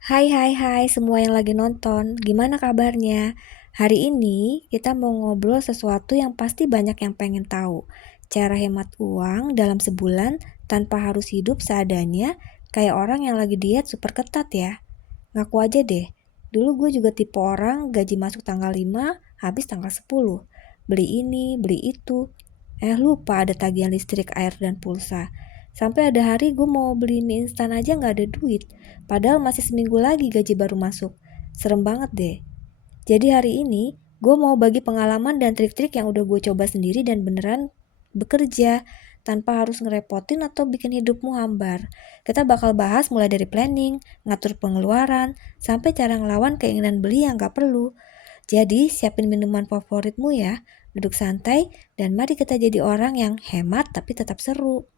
Hai semua yang lagi nonton, gimana kabarnya? Hari ini kita mau ngobrol sesuatu yang pasti banyak yang pengen tahu. Cara hemat uang dalam sebulan tanpa harus hidup seadanya kayak orang yang lagi diet super ketat ya. Ngaku aja deh, dulu gue juga tipe orang gaji masuk tanggal 5, habis tanggal 10. Beli ini, beli itu. Lupa ada tagihan listrik, air, dan pulsa. Sampai ada hari gue mau beli mie instan aja gak ada duit. Padahal masih seminggu lagi gaji baru masuk. Serem banget deh. Jadi hari ini gue mau bagi pengalaman dan trik-trik yang udah gue coba sendiri dan beneran bekerja tanpa harus ngerepotin atau bikin hidupmu hambar. Kita bakal bahas mulai dari planning, ngatur pengeluaran, sampai cara ngelawan keinginan beli yang gak perlu. Jadi siapin minuman favoritmu ya, duduk santai, dan mari kita jadi orang yang hemat tapi tetap seru.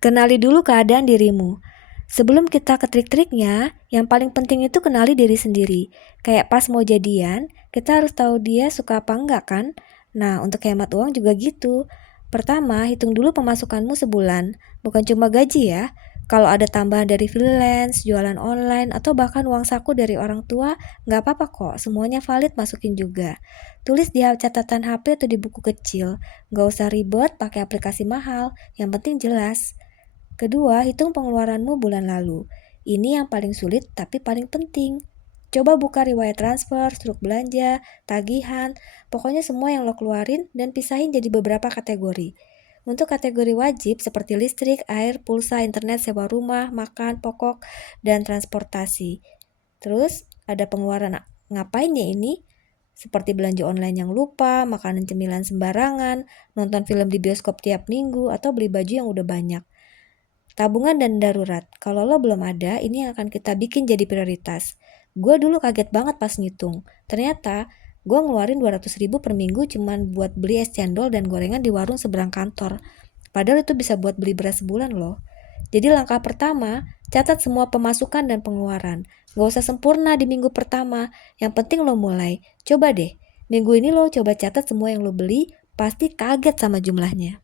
Kenali dulu keadaan dirimu. Sebelum kita ke trik-triknya, yang paling penting itu kenali diri sendiri. Kayak pas mau jadian, kita harus tahu dia suka apa enggak kan? Nah, untuk hemat uang juga gitu. Pertama, hitung dulu pemasukanmu sebulan. Bukan cuma gaji ya. Kalau ada tambahan dari freelance, jualan online, atau bahkan uang saku dari orang tua, nggak apa-apa kok. Semuanya valid masukin juga. Tulis di catatan HP atau di buku kecil. Nggak usah ribet pakai aplikasi mahal. Yang penting jelas. Kedua, hitung pengeluaranmu bulan lalu. Ini yang paling sulit tapi paling penting. Coba buka riwayat transfer, struk belanja, tagihan, pokoknya semua yang lo keluarin dan pisahin jadi beberapa kategori. Untuk kategori wajib seperti listrik, air, pulsa, internet, sewa rumah, makan, pokok, dan transportasi. Terus ada pengeluaran ngapain ya ini? Seperti belanja online yang lupa, makanan cemilan sembarangan, nonton film di bioskop tiap minggu, atau beli baju yang udah banyak. Tabungan dan darurat. Kalau lo belum ada, ini yang akan kita bikin jadi prioritas. Gue dulu kaget banget pas ngitung. Ternyata gue ngeluarin 200.000 per minggu cuman buat beli es cendol dan gorengan di warung seberang kantor. Padahal itu bisa buat beli beras sebulan loh. Jadi langkah pertama, catat semua pemasukan dan pengeluaran. Gak usah sempurna di minggu pertama, yang penting lo mulai. Coba deh, minggu ini lo coba catat semua yang lo beli, pasti kaget sama jumlahnya.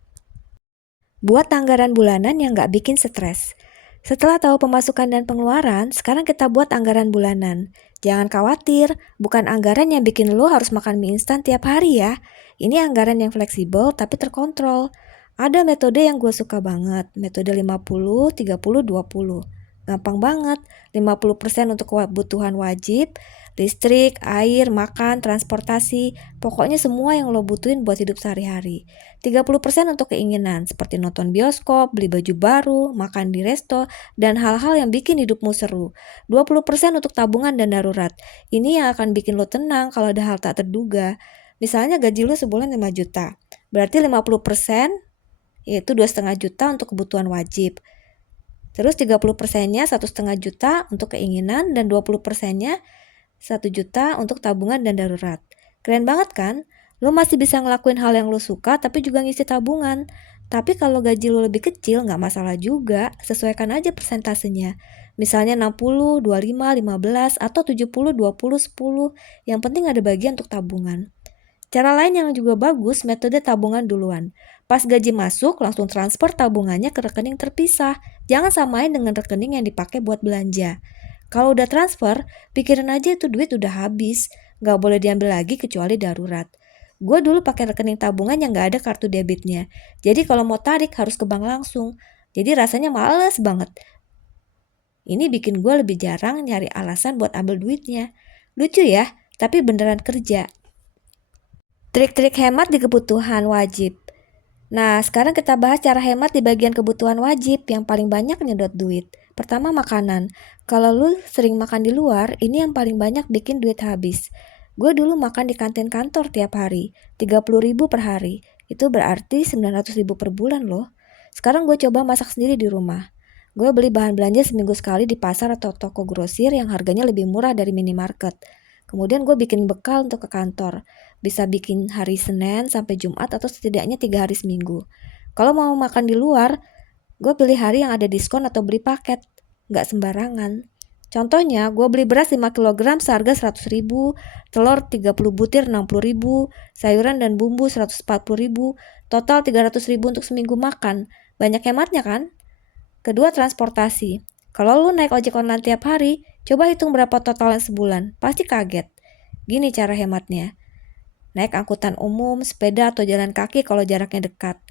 Buat anggaran bulanan yang nggak bikin stres. Setelah tahu pemasukan dan pengeluaran, sekarang kita buat anggaran bulanan. Jangan khawatir, bukan anggaran yang bikin lo harus makan mie instan tiap hari ya. Ini anggaran yang fleksibel tapi terkontrol. Ada metode yang gue suka banget, metode 50, 30, 20. Gampang banget, 50% untuk kebutuhan wajib, listrik, air, makan, transportasi, pokoknya semua yang lo butuhin buat hidup sehari-hari. 30% untuk keinginan, seperti nonton bioskop, beli baju baru, makan di resto, dan hal-hal yang bikin hidupmu seru. 20% untuk tabungan dan darurat. Ini yang akan bikin lo tenang kalau ada hal tak terduga. Misalnya gaji lo sebulan 5 juta, berarti 50% yaitu 2,5 juta untuk kebutuhan wajib. Terus 30%-nya 1,5 juta untuk keinginan dan 20%-nya 1 juta untuk tabungan dan darurat. Keren banget kan? Lo masih bisa ngelakuin hal yang lo suka tapi juga ngisi tabungan. Tapi kalau gaji lo lebih kecil nggak masalah juga, sesuaikan aja persentasenya. Misalnya 60, 25, 15, atau 70, 20, 10. Yang penting ada bagian untuk tabungan. Cara lain yang juga bagus, metode tabungan duluan. Pas gaji masuk, langsung transfer tabungannya ke rekening terpisah. Jangan samain dengan rekening yang dipakai buat belanja. Kalau udah transfer, pikirin aja itu duit udah habis. Gak boleh diambil lagi kecuali darurat. Gue dulu pakai rekening tabungan yang gak ada kartu debitnya. Jadi kalau mau tarik harus ke bank langsung. Jadi rasanya males banget. Ini bikin gue lebih jarang nyari alasan buat ambil duitnya. Lucu ya, tapi beneran kerja. Trik-trik hemat di kebutuhan wajib. Nah, sekarang kita bahas cara hemat di bagian kebutuhan wajib yang paling banyak nyedot duit. Pertama, makanan. Kalau lu sering makan di luar, ini yang paling banyak bikin duit habis. Gue dulu makan di kantin kantor tiap hari, 30.000 per hari. Itu berarti 900.000 per bulan loh. Sekarang gue coba masak sendiri di rumah. Gue beli bahan belanja seminggu sekali di pasar atau toko grosir yang harganya lebih murah dari minimarket. Kemudian gue bikin bekal untuk ke kantor. Bisa bikin hari Senin sampai Jumat atau setidaknya 3 hari seminggu. Kalau mau makan di luar, gue pilih hari yang ada diskon atau beli paket. Nggak sembarangan. Contohnya, gue beli beras 5 kg seharga 100.000, telur 30 butir 60.000, sayuran dan bumbu 140.000, total 300.000 untuk seminggu makan. Banyak hematnya kan? Kedua, transportasi. Kalau lu naik ojek online tiap hari, Coba hitung berapa totalnya sebulan, pasti kaget. Gini cara hematnya. Naik angkutan umum, sepeda, atau jalan kaki kalau jaraknya dekat.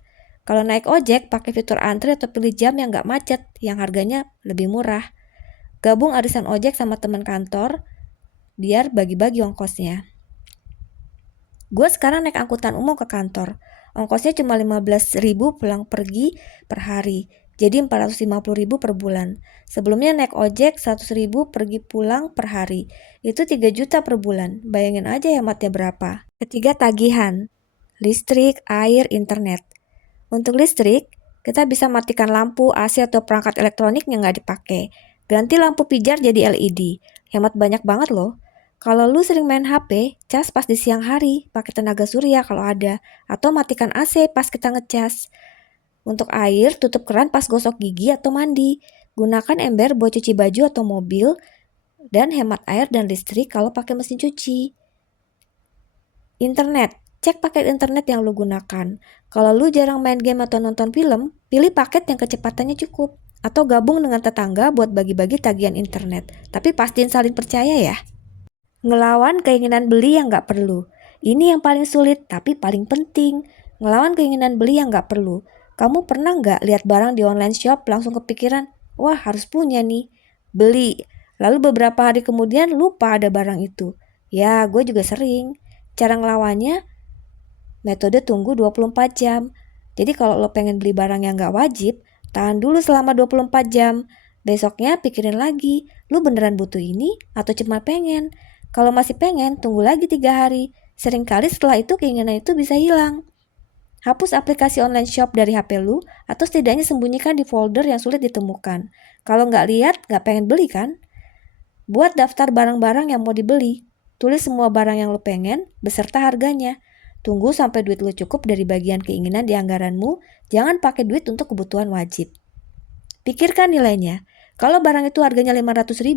Kalau naik ojek, pakai fitur antri atau pilih jam yang nggak macet, yang harganya lebih murah. Gabung arisan ojek sama teman kantor, biar bagi-bagi ongkosnya. Gue sekarang naik angkutan umum ke kantor. Ongkosnya cuma 15.000 pulang pergi per hari. Jadi 450.000 per bulan. Sebelumnya naik ojek 100.000 pergi pulang per hari. Itu 3 juta per bulan. Bayangin aja hematnya berapa. Ketiga, tagihan. Listrik, air, internet. Untuk listrik, kita bisa matikan lampu, AC atau perangkat elektronik yang nggak dipakai. Ganti lampu pijar jadi LED. Hemat banyak banget loh. Kalau lu sering main HP, cas pas di siang hari, pakai tenaga surya kalau ada, atau matikan AC pas kita ngecas. Untuk air, tutup keran pas gosok gigi atau mandi. Gunakan ember buat cuci baju atau mobil, dan hemat air dan listrik kalau pakai mesin cuci. Internet, cek paket internet yang lu gunakan. Kalau lu jarang main game atau nonton film, pilih paket yang kecepatannya cukup. Atau gabung dengan tetangga buat bagi-bagi tagihan internet. Tapi pastiin saling percaya ya. Ngelawan keinginan beli yang nggak perlu. Ini yang paling sulit tapi paling penting. Ngelawan keinginan beli yang nggak perlu. Kamu pernah nggak lihat barang di online shop langsung kepikiran, wah harus punya nih. Beli. Lalu beberapa hari kemudian lupa ada barang itu. Ya, gue juga sering. Cara ngelawannya, metode tunggu 24 jam. Jadi kalau lo pengen beli barang yang nggak wajib, tahan dulu selama 24 jam. Besoknya pikirin lagi, lu beneran butuh ini atau cuma pengen? Kalau masih pengen, tunggu lagi 3 hari. Seringkali setelah itu keinginan itu bisa hilang. Hapus aplikasi online shop dari HP lu, atau setidaknya sembunyikan di folder yang sulit ditemukan. Kalau nggak lihat, nggak pengen beli kan? Buat daftar barang-barang yang mau dibeli. Tulis semua barang yang lu pengen, beserta harganya. Tunggu sampai duit lu cukup dari bagian keinginan di anggaranmu, jangan pakai duit untuk kebutuhan wajib. Pikirkan nilainya. Kalau barang itu harganya 500.000,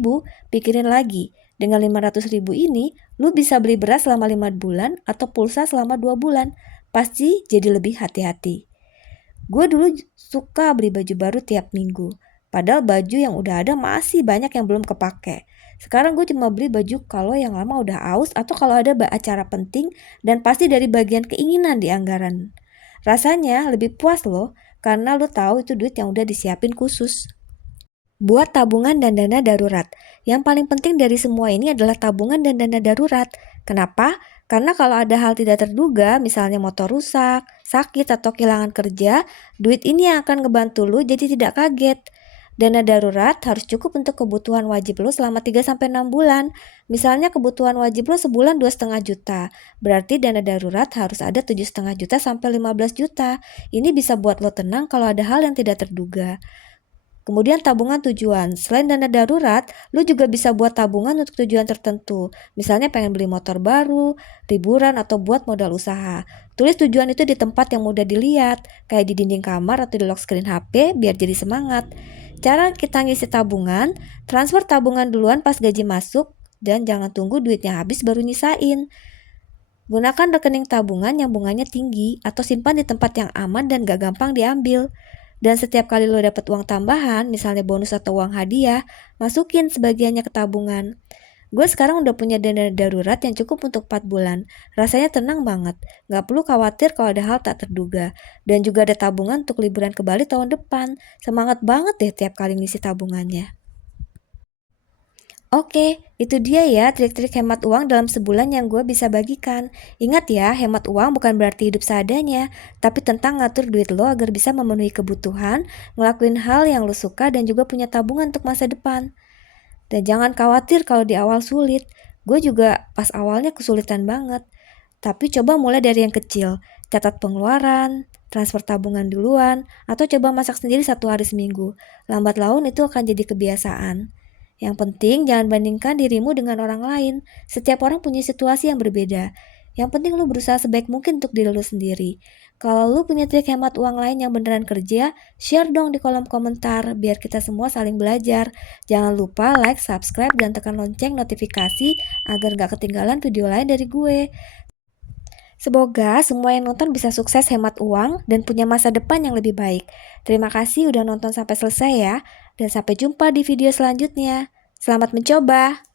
pikirin lagi. Dengan 500.000 ini, lu bisa beli beras selama 5 bulan atau pulsa selama 2 bulan. Pasti jadi lebih hati-hati. Gue dulu suka beli baju baru tiap minggu. Padahal baju yang udah ada masih banyak yang belum kepake. Sekarang gue cuma beli baju kalau yang lama udah aus atau kalau ada acara penting dan pasti dari bagian keinginan di anggaran. Rasanya lebih puas loh, karena lu tahu itu duit yang udah disiapin khusus. Buat tabungan dan dana darurat. Yang paling penting dari semua ini adalah tabungan dan dana darurat. Kenapa? Karena kalau ada hal tidak terduga, misalnya motor rusak, sakit, atau kehilangan kerja, duit ini yang akan ngebantu lu jadi tidak kaget. Dana darurat harus cukup untuk kebutuhan wajib lu selama 3-6 bulan. Misalnya kebutuhan wajib lu sebulan 2,5 juta. Berarti dana darurat harus ada 7,5 juta sampai 15 juta. Ini bisa buat lo tenang kalau ada hal yang tidak terduga. Kemudian tabungan tujuan. Selain dana darurat, lu juga bisa buat tabungan untuk tujuan tertentu. Misalnya pengen beli motor baru, liburan, atau buat modal usaha. Tulis tujuan itu di tempat yang mudah dilihat, kayak di dinding kamar atau di lock screen HP biar jadi semangat. Cara kita ngisi tabungan, transfer tabungan duluan pas gaji masuk, dan jangan tunggu duitnya habis baru nyisain. Gunakan rekening tabungan yang bunganya tinggi atau simpan di tempat yang aman dan gak gampang diambil. Dan setiap kali lo dapat uang tambahan, misalnya bonus atau uang hadiah, masukin sebagiannya ke tabungan. Gue sekarang udah punya dana darurat yang cukup untuk 4 bulan. Rasanya tenang banget. Gak perlu khawatir kalau ada hal tak terduga. Dan juga ada tabungan untuk liburan ke Bali tahun depan. Semangat banget deh tiap kali ngisi tabungannya. Oke, itu dia ya trik-trik hemat uang dalam sebulan yang gue bisa bagikan. Ingat ya, hemat uang bukan berarti hidup seadanya, tapi tentang ngatur duit lo agar bisa memenuhi kebutuhan, ngelakuin hal yang lo suka, dan juga punya tabungan untuk masa depan. Dan jangan khawatir kalau di awal sulit. Gue juga pas awalnya kesulitan banget. Tapi coba mulai dari yang kecil. Catat pengeluaran, transfer tabungan duluan, atau coba masak sendiri 1 hari seminggu. Lambat laun itu akan jadi kebiasaan. Yang penting jangan bandingkan dirimu dengan orang lain. Setiap orang punya situasi yang berbeda. Yang penting lu berusaha sebaik mungkin untuk diri lu sendiri. Kalau lu punya trik hemat uang lain yang beneran kerja, share dong di kolom komentar biar kita semua saling belajar. Jangan lupa like, subscribe, dan tekan lonceng notifikasi agar gak ketinggalan video lain dari gue. Semoga semua yang nonton bisa sukses hemat uang dan punya masa depan yang lebih baik. Terima kasih udah nonton sampai selesai ya, dan sampai jumpa di video selanjutnya. Selamat mencoba!